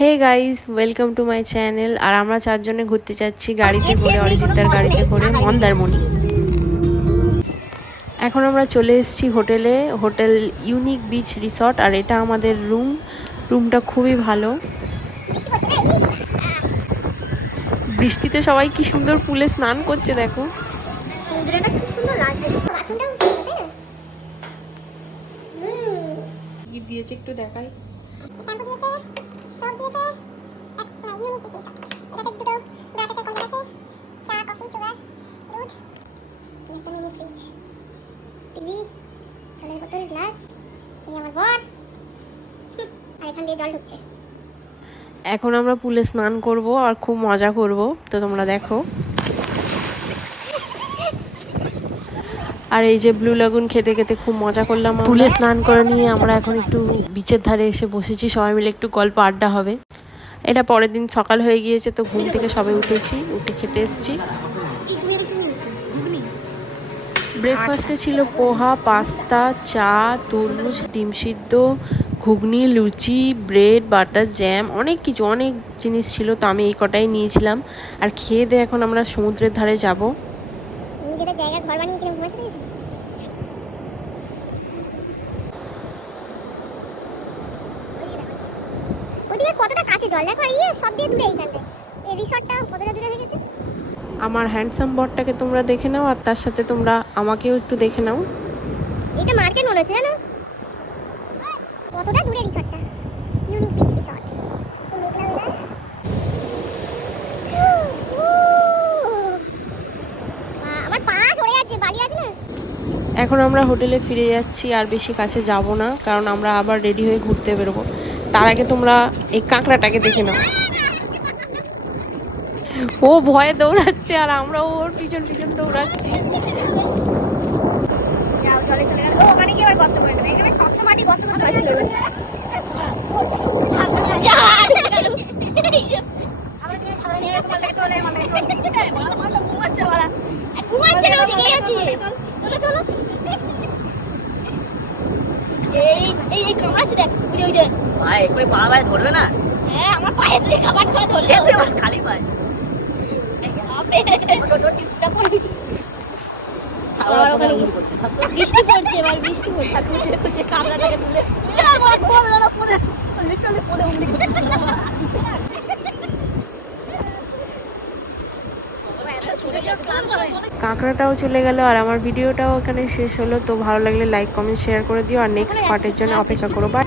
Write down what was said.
Hey guys, welcome to my channel. আর আমরা চারজনে ঘুরতে যাচ্ছি গাড়িতে করে, অরিজিৎদার গাড়িতে করে মন্দারমণি। এখন আমরা চলে এসেছি হোটেলে, হোটেল ইউনিক বিচ রিসর্ট। আর এটা আমাদের রুমটা খুবই ভালো। বৃষ্টিতে সবাই কি সুন্দর পুলে স্নান করছে, দেখো। কি দিয়েছে একটু দেখাই। এখন আমরা পুলে স্নান করব আর খুব মজা করব, তো তোমরা দেখো। আর এই যে ব্লু লাগুন খেতে খেতে খুব মজা করলাম। পুলে স্নান করে নিয়ে আমরা এখন একটু বিচের ধারে এসে বসেছি, সবাই মিলে একটু গল্প আড্ডা হবে। এটা পরের দিন সকাল হয়ে গিয়েছে, তো ঘুম থেকে সবাই উঠে খেতে এসেছি। ব্রেকফাস্টে ছিল পোহা, পাস্তা, চা, তরমুজ, ডিম সিদ্ধ, ঘুগনি, লুচি, ব্রেড, বাটার, জ্যাম, অনেক কিছু, অনেক জিনিস ছিল। তো আমি এই কটাই নিয়েছিলাম। আর খেয়ে দিয়ে এখন আমরা সমুদ্রের ধারে যাব। কতটা কাছে জল দেখো, সব দিয়ে দূরে এইখানটায় এই রিসর্টটা কতটা দূরে হয়ে গেছে। আমার হ্যান্ডসাম বরটাকে তোমরা দেখে নাও, আর তার সাথে তোমরা আমাকেও একটু দেখে নাও। এটা মার্কেট মনে হচ্ছে না, কতটা দূরে রিসর্টটা, ইউনিক বিচ রিসর্ট। আমার পা সরে যাচ্ছে, বালি আছে না। এখন আমরা হোটেলে ফিরে যাচ্ছি, আর বেশি কাছে যাব না, কারণ আমরা আবার রেডি হয়ে ঘুরতে বেরোবো। তার আগে তোমরা এই কাঁকড়াটাকে দেখে নাও। ও ভয়ে দৌড়াচ্ছে আর আমরা ওর পিছন পিছন দৌড়াচ্ছি। জলে চলে গেল। ও ওখানে কি আবার গর্ত করে নেবে, এখানে শক্ত মাটি গর্ত করতে পারছিল না। ধরবে না। হ্যাঁ, আমার পায়ে দিয়ে খাবার করে ধরলো, খালি পায়। বৃষ্টি পড়ছে, এবার বৃষ্টি পড়ছে। কামড়াটাকে তুলে কাঁকড়াটাও চলে গেল। আর আমার ভিডিওটাও এখানে শেষ হলো। তো ভালো লাগলে লাইক, কমেন্ট, শেয়ার করে দিও। আর নেক্সট পার্টের জন্য অপেক্ষা করো। বাই।